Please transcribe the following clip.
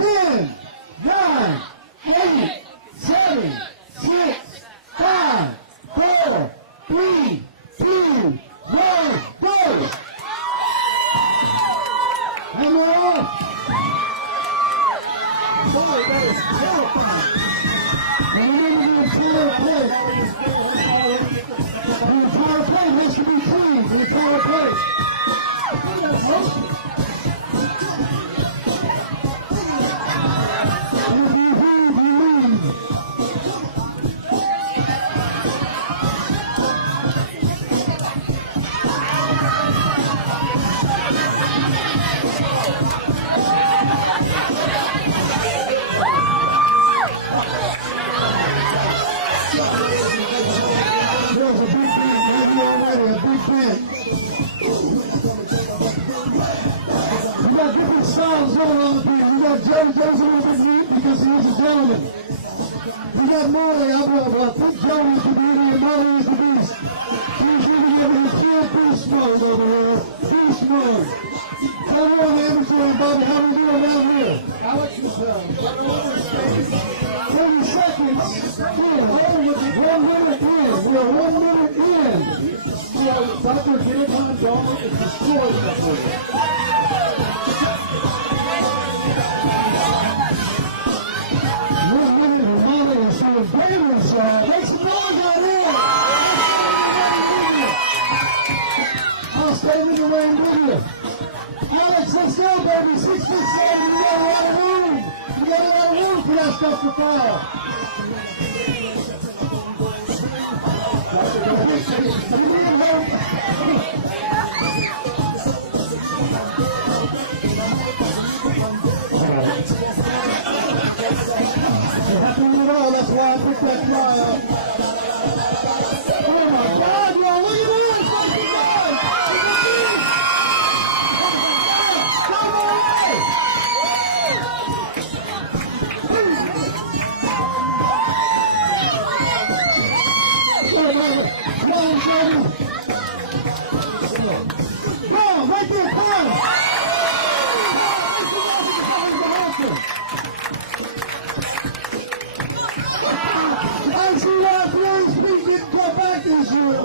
10, 9, 8, 7, 6, 5, 4, 3, 2, 1, go! And we're off. Boy, that is terrifying. And remember the entire play. The entire play has to be clean. The entire play. Styles going on the beat. We got Joe. Joe's a little bit neat because he's a gentleman. We got Molly. I think Joe is the beauty and Molly is the beast. He's really giving us real beast mode over here. Beast mode. Come on, Amateur and Bobby. How we doing down here? Alex is 30 seconds. Yeah, 1 minute in. We are 1 minute in. Dr. Gideon Dolman is destroyed for you. Make some noise out here! I'll stay in the rain with you. Alex, let's go, baby. 6 feet 7. We got a lot of room. We got a lot of room for that stuff to fall. That's why I picked that fly up. Oh my God, y'all, look at this! Come on, right there, come on! I see that Florence Speed getting caught back this year.